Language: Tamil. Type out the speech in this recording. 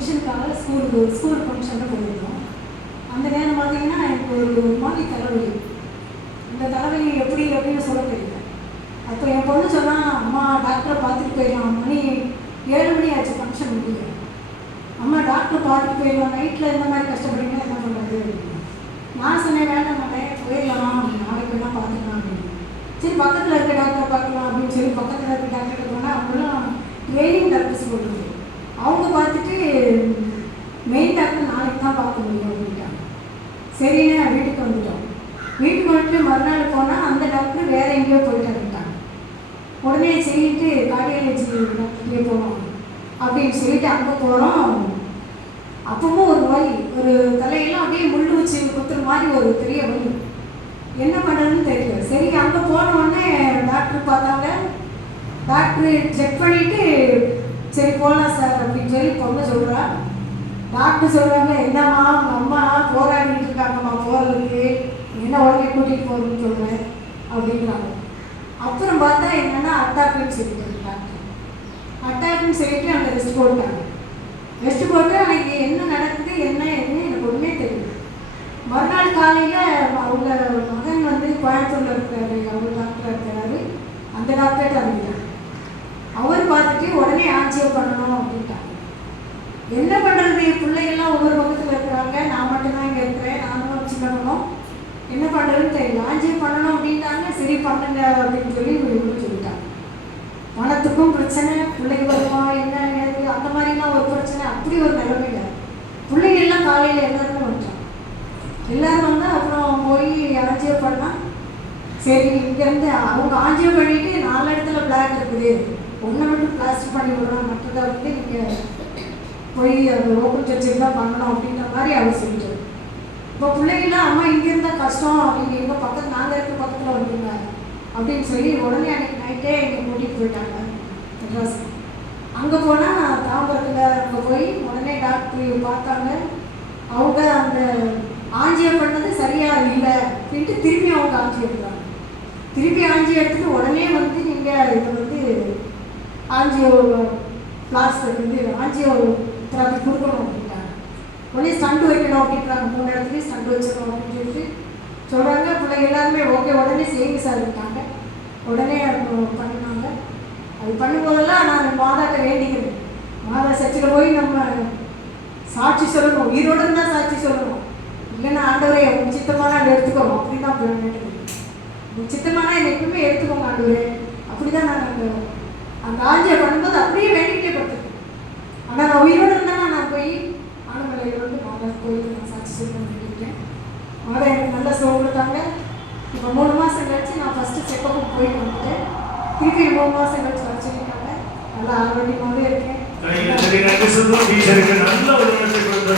ஃபங்க்ஷனுக்காக ஸ்கூலுக்கு ஸ்கூல் ஃபங்க்ஷனில் போயிருந்தோம். அந்த நேரம் பார்த்தீங்கன்னா எனக்கு ஒரு மாதிரி தலைவலி இந்த தலைவலி எப்படி அப்படின்னு சொல்ல தெரியல. அப்போ என் பொண்ணு சொன்னால் அம்மா டாக்டரை பார்த்துட்டு போயிடலாம். மணி ஏழு மணி ஆச்சு ஃபங்க்ஷன் முடியல. அம்மா டாக்டர் பார்த்துட்டு போயிடலாம். நைட்டில் இந்த மாதிரி கஷ்டப்படுறீங்கன்னா என்ன பண்ணுறது நான் சொன்னேன் வேண்டாம் மாட்டேன் போயிடலாம். நாளைக்கு வேணால் பார்த்துக்கலாம். அப்படின்னு. சரி பக்கத்தில் இருக்க டாக்டரை பார்க்கலாம் அப்படின்னு சொல்லி பக்கத்தில் இருக்க டாக்டர்கிட்ட போனால் அவங்களாம் ட்ரைனிங் டாக்டர்ஸ் போட்டுருக்கு. அவங்க பார்த்துட்டு மெயின் டாக்டர் நாளைக்கு தான் பார்க்க முடியும் அப்படின்ட்டாங்க. சரின்னு நான் வீட்டுக்கு வந்துட்டோம். வீட்டுக்கு வந்துட்டு மறுநாள் போனால் அந்த டாக்டர் வேற எங்கேயோ போயிட்டாருட்டாங்க உடனே சொல்லிட்டு கார்டியாலஜி டாக்டர்லேயே போனோம் அப்படின்னு சொல்லிட்டு அங்கே போகிறோம் அப்பவும் ஒரு வலி ஒரு தலையெல்லாம் அப்படியே முள்ளு வச்சு குத்துற மாதிரி ஒரு பெரிய வலி. என்ன பண்ணுறதுன்னு தெரியல. சரி அங்கே போனோடனே டாக்டர் பார்த்தாங்க. டாக்டர் செக் பண்ணிவிட்டு சரி போகலாம் சார் அப்படின்னு சொல்லி பொண்ணு சொல்கிறா டாக்டர் சொல்கிறாங்க என்னம்மா அம்மா போராடிட்டு இருக்காங்கம்மா போகிறதுக்கு என்ன உடனே கூட்டிகிட்டு போகிறதுன்னு சொல்கிறேன் அப்படின்றாங்க அப்புறம் பார்த்தா என்னென்னா அட்டாக்குன்னு சொல்லிட்டு டாக்டர் அட்டாக்குன்னு சொல்லிட்டு அந்த ரெஸ்ட் போட்டாங்க. ரெஸ்ட் போட்டு அன்றைக்கி என்ன நடக்குது என்ன என்ன எனக்கு ஒன்றுமே தெரியல. மறுநாள் காலையில் அவங்க மகன் வந்து கோயம்புத்தூரில் இருக்கிறாரு அவர் டாக்டர் இருக்கிறாரு அந்த டாக்டர்கிட்ட வந்துட்டாங்க அவர் பார்த்துட்டு உடனே ஆட்சியை பண்ணணும் அப்படின்ட்டாங்க. என்ன பண்ணுறது பிள்ளைகள்லாம் ஒவ்வொரு பக்கத்தில் இருக்கிறாங்க. நான் மட்டும்தான் இங்கே இருக்கிறேன். நானும் சின்ன என்ன பண்ணுறதுன்னு தெரியல ஆஞ்சி பண்ணணும் அப்படின்ட்டாங்க. சரி பண்ணுங்க அப்படின்னு சொல்லி இவங்க சொல்லிட்டாங்க. பணத்துக்கும் பிரச்சனை பிள்ளைங்க வருமா என்ன ஏது அந்த மாதிரிலாம் ஒரு பிரச்சனை. அப்படி ஒரு நிலைமையில பிள்ளைகள்லாம் எல்லாம் காலையில் எல்லாருமே வந்துட்டாங்க. எல்லாரும் வந்து அப்புறம் போய் ஆஞ்சியோ பண்ணால் சரி இங்கேருந்து அவங்க ஆஞ்சியோ பண்ணிட்டு நாலு இடத்துல பிளாக் இருக்குது. ஒன்றை மட்டும் பிளாஸ்டிக் பண்ணி விடுறாங்க மற்றதை வந்து நீங்கள் போய் அந்த லோக்கல் சர்ச்சுக்கு தான் பண்ணணும் அப்படின்ற மாதிரி அவர் செஞ்சார் இப்போ பிள்ளைங்களாம் அம்மா இங்கே இருந்தால் கஷ்டம் அப்படின்னு எங்கள் பக்கத்து நாங்கள் இருக்க பக்கத்தில் வந்துருங்க அப்படின்னு சொல்லி உடனே அன்னைக்கு நைட்டே எங்கள் கூட்டிகிட்டு போயிட்டாங்க மெட்ராஸ். அங்கே போனால் தாம்பரத்தில் அங்கே போய் உடனே டாக்டர் பார்த்தாங்க. அவங்க அந்த ஆஞ்சியம் பண்ணது சரியாக இல்லை அப்படின்ட்டு திரும்பி அவங்க ஆஞ்சி எடுத்தாங்க திருப்பி ஆஞ்சி எடுத்துட்டு உடனே வந்து நீங்கள் இதை வந்து ஆஞ்சியோ பிளாஸ்டர் வந்து ஆஞ்சியோ அது கொடுக்கணும் அப்படின்ட்டாங்க உடனே ஸ்டண்ட் வைக்கணும் அப்படின்றாங்க. மூணு இடத்துலையும் ஸ்டண்ட் வச்சிடணும் அப்படின்னு சொல்லிட்டு சொல்கிறாங்க பிள்ளைங்க எல்லாருமே ஓகே உடனே செய்யுங்க சார் உடனே பண்ணினாங்க. அது பண்ணும்போதெல்லாம் நான் மாதாட்ட வேண்டிக்கிறேன். மாதா சர்ச்சில் போய் நம்ம சாட்சி சொல்லணும். உயிரோடு தான் சாட்சி சொல்லணும். இல்லைன்னா ஆண்டவரை உன் சித்தமான எடுத்துக்கணும் எடுத்துக்கோங்க. அப்படின்னு தான் வேண்டிக்கிறேன் உன் சித்தமான என்னை எப்பவுமே எடுத்துக்கோங்க ஆண்டவரே. அப்படி தான் நான் அந்த அந்த ஆஞ்சியை பண்ணும்போது அப்படியே வேண்டிக்கிட்டே படுத்துருக்கேன் ஆனால் நான் உயிரோடு இருந்தா நான் போய் ஆனமலையில் கோயிலுக்கு நான் சாட்சி சொல்லணும்னு வேண்டிக்கிட்டேன் மாதா எனக்கு நல்ல சுகம் கொடுத்தாங்க. இப்போ மூணு மாதம் கழிச்சு நான் ஃபஸ்ட்டு செக்கப்புக்கு போயிட்டு வந்துட்டேன். திருப்பி மூணு மாதம் கழிச்சு வர சொல்லியிருக்காங்க. நல்லா ஆரோக்கியமாகவே இருக்கேன். நல்ல ஒரு